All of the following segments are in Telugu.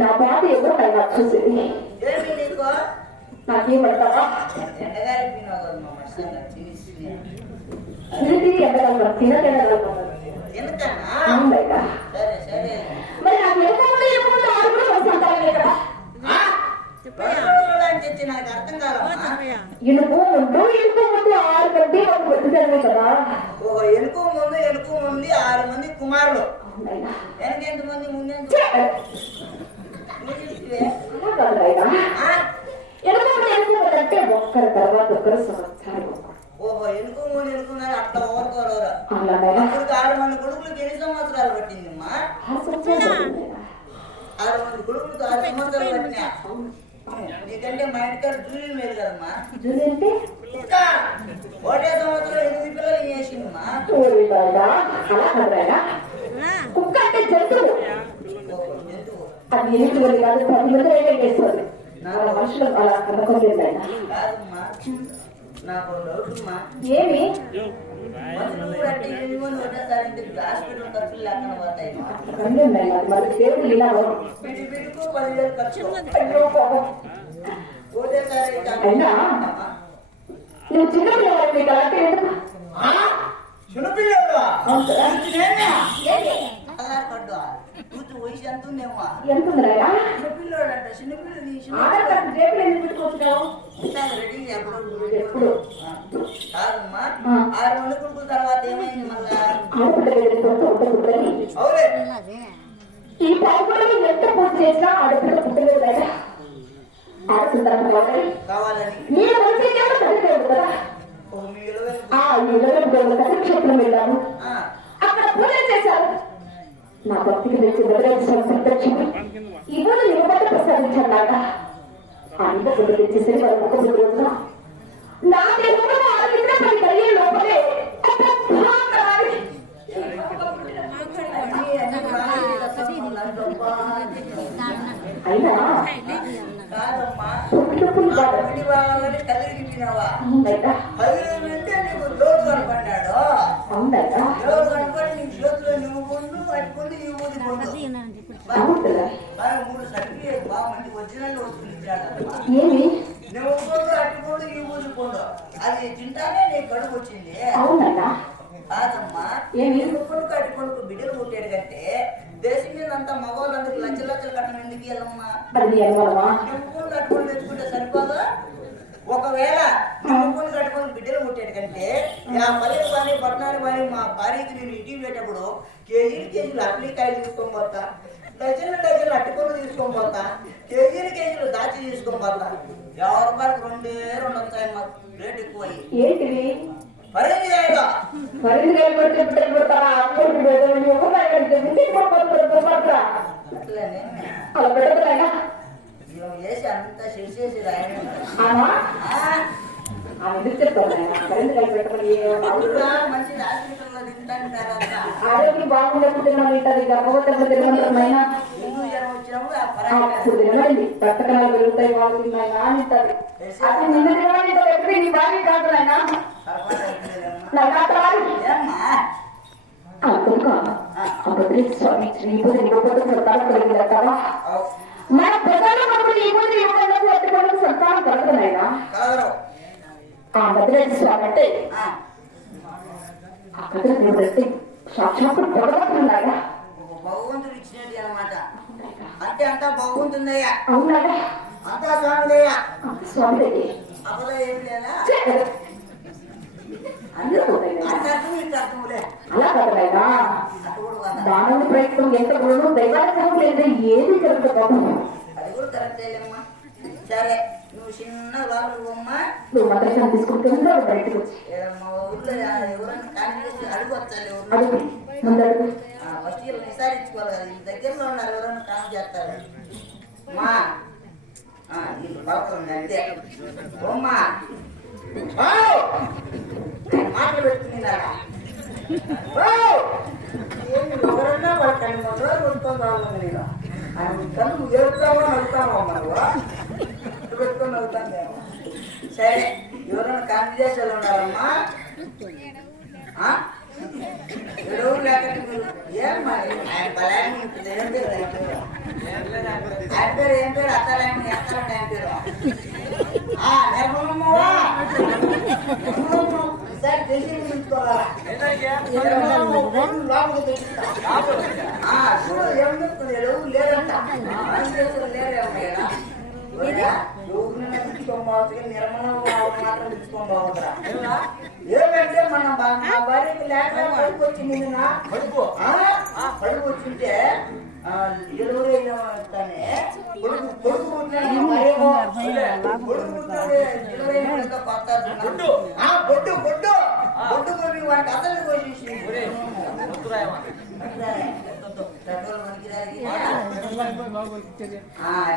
నా బాధ ఏదో నాకు చూసేది నాకేమంటావా మరి నాకు ఇనుపు ముందు 6 మంది ఒక పెట్టించారు కదా. ఓ ఎనుకు ముందు 6 మంది కుమారులు. వెనక ఎంతమంది ముందు అంటే ఒక్కరి తర్వాత ఒకరు సంవత్సరాలు. ఓహో ఎనుకు ముందు అట్లా ఓరుకోరు. అప్పుడు 6 మంది కొడుకులకు ఎన్ని సంవత్సరాలు పట్టిందమ్మా? 6 మంది కొడుకులకు 6 సంవత్సరాలు పట్టినా. నీకంటే మా ఇంటికాడ జూలీ లేదు కదమ్మా. జూలీ అంటే ఒకటే సంవత్సరం 8 పిల్లలు చేసిందమ్మా. కుక్క అంటే జంతువు. అది 8 మంది కాదు 10 మంది చేస్తుంది. మనుషులు అలా అనుకోలేదు. కాదమ్మా నాకు డౌట్మ్మా. ఏమి హాస్పిటల్ ఖర్చులు లేకుండా పోతాయి. మరి దేవుడు ఇలా బిడ్డకు 10,000 ఖర్చు. ఒకటేసారి అయినా నువ్వు చిన్నపిల్లవాడు మీకు అలాంటి చిన్నపిల్లడు ఆధార్ కార్డు కూర్చు వయసు ఎంత ఉందేమో. ఎంత ఉందిరా? చిన్నపిల్లడు అంట. చిన్నపిల్లలు ఆధార్ కార్డు జేబులు ఎందుకు పెట్టుకుంటున్నావు? రెడీ ఎప్పుడు కాదమ్మా. 6 మంది కొడుకుల తర్వాత ఏమైంది మళ్ళా? ఈ పైపులను ఎంత పూజ చేసినా ఆడపిల్ల పుట్టలేదు కదా. కావాలని మీరు మంచి కదా. క్షేత్రం వెళ్ళాము. అక్కడ పూజ చేశారు. నా భక్తికి తెచ్చి సంతోషించి ఈ రోజు నిలబడి ప్రసాదించాక ఆ ఇంత ఫుడ్ తెచ్చేసరి వారు ఒక రోజున నా దేవుడు ఆలోచన 10 గడియల లోపలే అయినా కాదమ్మా పుట్టుకుని వాళ్ళని కలిగినావా? అవునైనా అంటే నీకు లోటు కనపడ్డాడు. అవునైనా లోటు కనపడి నీ చేతిలో నువ్వు కొండు పట్టుకుంటూ ఈ ఊది కొండు 3 సర్టిఫికేట్ బాగా మంచి ఒరిజినల్ వస్తుంది. ఏమి నువ్వు కొండు అట్టుకోండు ఈ ఊది కొండు అది తింటానే నీ కడుపు వచ్చింది. అవునైనా కాదమ్మా ఏమి కొడుకు అట్టుకొడుకు బిడ్డలు పుట్టాడు కంటే దేశం మీద అంతా మగవాళ్ళందరికి లక్షలు కట్టడం ఎందుకు వెళ్ళమ్మా? నువ్వు కట్టుకొని తెచ్చుకుంటే సరిపోదా? ఒకవేళ నువ్వు కట్టుకొని బిడ్డలు పుట్టాడు కంటే ఆ పల్లెకి పని పట్టణానికి పని మా భార్యకి నేను ఇంటికి పెట్టేటప్పుడు కేజీలు అట్లీకాయలు తీసుకొని పోతా, డజన్లు అట్టుకొని తీసుకొని పోతా, కేజీలు దాచి తీసుకొని పోతా. 50 రూపాయలకు 2 వస్తాయి. మాకు రేట్ ఎక్కువ ఏంటివి పరిధిగా అలా పెట్టలేనా చేసి అంతా చేసేసి రాయడం మంచి హాస్పిటల్లో తింటాను. ఆరోగ్యం బాగుండేప్పుడు తినడం గర్భవతి తినమైనా తినండి. రక్తకణాలు పెరుగుతాయి బాగుంటున్నాయినా అంటారు. అది నిన్న నీ బాగా కాదునైనా మన ప్రధానమంత్రి ఈ ముందు ఇవ్వడానికి ఎట్టుకోవడానికి సంతానం కలగదనైనా ఆ భద్రేశ్వర స్వామి అంటే ఆ భద్రతి సాక్షాత్తు పొడవతున్నాడా? భగవంతుడు ఇచ్చినట్టు అనమాట. అంటే అంతా భగవంతుందయ్యా. అవునాడా? అంతా స్వామిదయ్యా. స్వామి అప్పుడు ఏం లేదా? అలా కదనైనా దాని ప్రయత్నం ఎంత గుణం దైవాగ్రహం లేదా ఏది జరుగుతుంది. అది కూడా కరెక్టేమ్మా. సరే నువ్వు చిన్న లోపలికి పోమ్మా. నువ్వు మద్రసాన్ని తీసుకుంటుందో బయటకు వచ్చి మా ఊర్లో ఎవరైనా కాంగ్రెస్ అడుగు వచ్చాలి. అడుగు ముందడుగు ఫస్ట్ ఇయర్ విసారించుకోవాలి కదా. ఈ దగ్గరలో ఉన్నారు ఎవరైనా కామ్ చేస్తారు. మా అంతే పోమ్మా. మాటలు పెట్టుకుని ఎవరన్నా వాళ్ళ కళ్ళు మొదలు కొట్టుకొని రావాలి. నేను ఆయన కళ్ళు ఏడుతావో నవ్వుతావో మనకు పెట్టుకొని నవ్వుతాను. సరే ఎవరైనా కాంగ్రెస్ ఉన్నారమ్మా? ఎడవు లేకపోతే ఏం మరి ఆయన బలాన్ని ఉంటుంది. ఏం పేరు ఆయన పేరు ఏం పేరు అత్తలేమని ఎత్తాలంటే ఆయన పేరు నిర్మలమ్మా. ఈసారి తెలిసి చూసుకోవాలా? చూడు ఏమవుతుంది. ఎడవు లేదంట లేరేమో నిర్మలమ్మ మాత్రం తెచ్చుకోని బాగుంటారా ఏమంటే మన మా భార్యకి లేక కడుపు వచ్చింది కడుపు వచ్చింటే డెలివరీ అయినానే కొడుకు పుట్టినాడు బొడ్డు బొడ్డు బొడ్డు కొట్టి వాడికి అసలు కోసేసి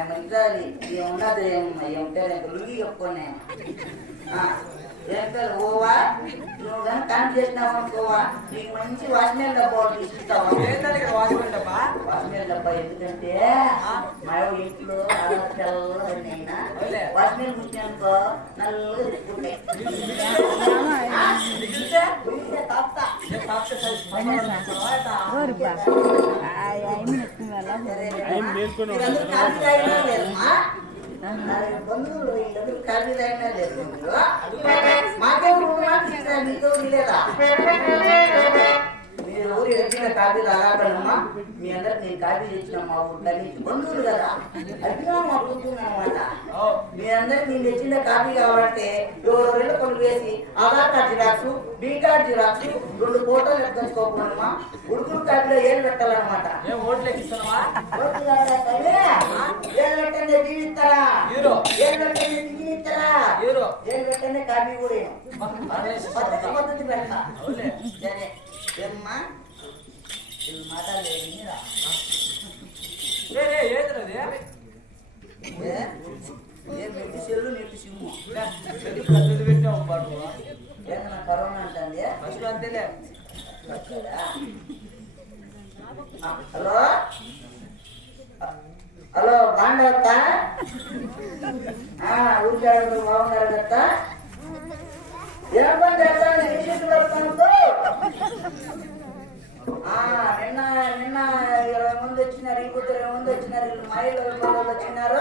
మంచిదాలి ఉన్నది ఏమంటే లుంగి చెప్పుకోనే ఏం పేరు ఓవా నువ్వు కానీ కాన్ చేసినావు అనుకోవా నీకు మంచి వాచ్మెన్ డబ్బా తీసుకుంటావా వాచ్మెన్ డబ్బా ఎందుకంటే మా ఇంట్లో తెల్లదైనా వాచ్మెన్ కూర్చున్నానుకో నల్లగా తీసుకుంటాయి బంధువులు వీళ్ళందరూ ఖాళీ అయినా లేదు మాకే నీతో లేదా మీరు ఊరు ఎక్కిన కాపీలు అలాగమ్మా మీ అందరికి నేను కాపీ తెచ్చిన మా ఊళ్ళో బంధువులు కదా అభిమానం అడుగుతున్నానమాట మీ అందరికి నేను తెచ్చిన కాపీ కావాలంటే 2 కొన్ని వేసి Aadhaar card xerox B card xerox 2 ఫోటోలు ఎత్తుకోకపోయినమ్మా ఉడుకుడు కాపీలో ఏళ్ళు పెట్టాలన్నమాట ఏళ్ళు పెట్టండి జీవిస్తారా ఏళ్ళు పెట్టండి జీవిస్తారా ఏళ్ళు పెట్టండి కాపీ కూడా పద్ధతి పెడతా ఏమ్మా ఇది మాట్లాడలేదు నెట్టి సెల్లు నెట్టి సిమ్ము ఏదన్నా కరోనా అంటుంది అంతేలే హలో హలో బాగుండవత్త ఊరికాడు బాగున్నారు కదా ఏం పని చేస్తాను నిన్న నిన్న 20 మంది వచ్చినారు ఈ పొద్దు 20 మంది వచ్చినారు వీళ్ళు మా ఇళ్ళు 20 మంది వచ్చినారు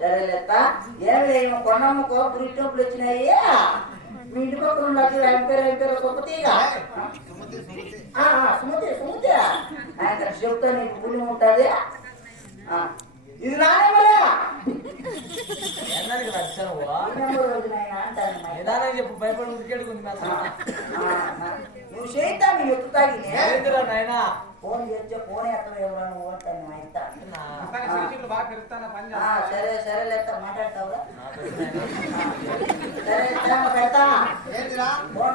సరేలేత ఏమి కొన్నమ్మకో పురిటోపులు వచ్చినాయి మీ ఇంటి పక్కన ఉన్నది ఎంపేరు కొప్పతీగా సుమతి ఆయన చెప్తా నీకు పుణ్యం ఉంటుంది ఇది నాయమరా చెప్పు భయపడి నువ్వు చేయితా నీ ఎత్తు తాగి నాయనా ఫోన్ చేస్తే ఫోన్ ఎక్కడ ఎవరా నువ్వు అంటాను మా ఇంట సరే సరే లేక మాట్లాడతావురా సరే పెడతా ఫోన్